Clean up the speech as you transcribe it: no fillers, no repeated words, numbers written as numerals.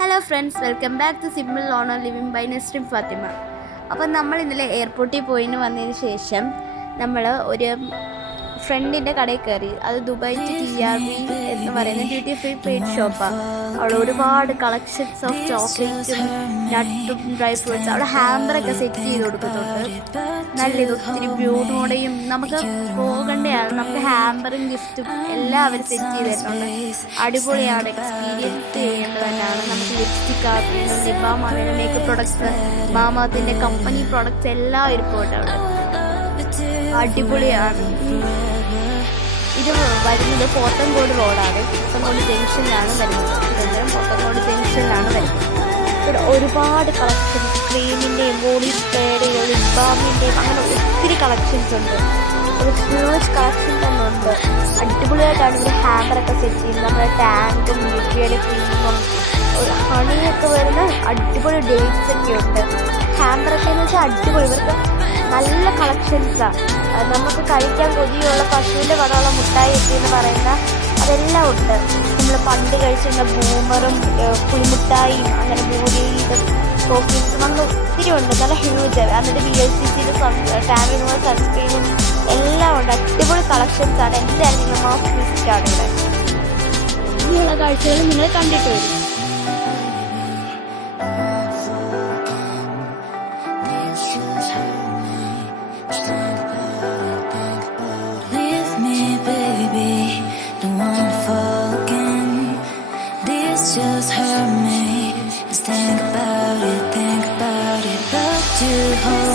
Hello friends, welcome back to simple loner living by Nasrin Fathima. അപ്പം നമ്മൾ ഇന്നലെ എയർപോർട്ടിൽ പോയിന് വന്നതിന് ശേഷം നമ്മൾ ഒരു ഫ്രണ്ടിൻ്റെ കടയിൽ കയറി. അത് ദുബായ് TRV എന്ന് പറയുന്ന ഡ്യൂട്ടി ഫ്രീ പെയ്ഡ് ഷോപ്പാണ്. അവിടെ ഒരുപാട് കളക്ഷൻസ് ഓഫ് ചോക്ലേറ്റും നട്ടും ഡ്രൈ ഫ്രൂട്ട്സ്, അവിടെ ഹാമ്പറൊക്കെ സെറ്റ് ചെയ്ത് കൊടുക്കുന്നുണ്ട്. നല്ലത് ഒത്തിരി ബ്യൂണോടെയും നമുക്ക് പോകേണ്ടതാണ്. നമുക്ക് ഹാമ്പറും ഗിഫ്റ്റും എല്ലാം അവർ സെറ്റ് ചെയ്ത് തരുന്നുണ്ട്. അടിപൊളിയാണ്, എക്സ്പീരിയൻസ് ചെയ്യേണ്ടതാണ്. നമുക്ക് ലിപ്സ്റ്റിക് ആണെങ്കിലും ലിബാം ആണെങ്കിലും മേക്കപ്പ് പ്രൊഡക്ട്സ്, മാമാത്തിൻ്റെ കമ്പനി പ്രൊഡക്ട്സ് എല്ലാം ഇരിപ്പുണ്ട് അവിടെ. അടിപൊളിയാണ്. ഇത് വരുന്നത് പോത്തൻകോട് റോഡാണ്. പോത്തൻകോട് ജംഗ്ഷനിലാണ് വരുന്നത്. തിരുവനന്തപുരം പോത്തൻകോട് ജംഗ്ഷനിലാണ് വരുന്നത്. ഇവിടെ ഒരുപാട് കളക്ഷൻസ്, ക്രീമിൻ്റെയും ബോഡി സ്പ്രേയുടെയും ലിബാമിൻ്റെയും അങ്ങനെ ഒത്തിരി കളക്ഷൻസ് ഉണ്ട്. ഒരു ഹ്യൂജ് കളക്ഷൻ തന്നെ ഉണ്ട്. അടിപൊളിയായിട്ടാണ് ഇവർ ഹാമ്പറൊക്കെ സെറ്റ് ചെയ്യുന്നത്. നമ്മുടെ ടാങ്കും ലിബിയുടെ ക്രീമും ഹണിയൊക്കെ വരുന്ന അടിപൊളി ഡേറ്റ്സ് ഒക്കെ ഉണ്ട്. ഹാമ്പറൊക്കെ എന്ന് വെച്ചാൽ അടിപൊളി. ഇവർക്ക് നല്ല കളക്ഷൻസാണ്. നമുക്ക് കഴിക്കാൻ കൊതിയുള്ള പശുവിൻ്റെ പടമുള്ള മുട്ടായി ഒക്കെ എന്ന് പറയുന്ന അതെല്ലാം ഉണ്ട്. നമ്മൾ പണ്ട് കഴിച്ചിരുന്ന ബൂമറും പുളിമുട്ടായും അങ്ങനെ ബൂരിയും കോഫീസും അങ്ങനെ ഒത്തിരി ഉണ്ട്. നല്ല ഹ്യൂജ്. എന്നിട്ട് VLCCയുടെ ടാമിനുള്ള സൺസ്ക്രീനും എല്ലാം ഉണ്ട്. അടിപൊളി കളക്ഷൻസാണ്. എന്തായാലും നിങ്ങൾ മാസ് വിസിറ്റാണ് ഇവിടെ. ഇനിയുള്ള കാഴ്ചകൾ നിങ്ങൾ കണ്ടിട്ട് വരും. Just hurt me. Just think about it, but you hold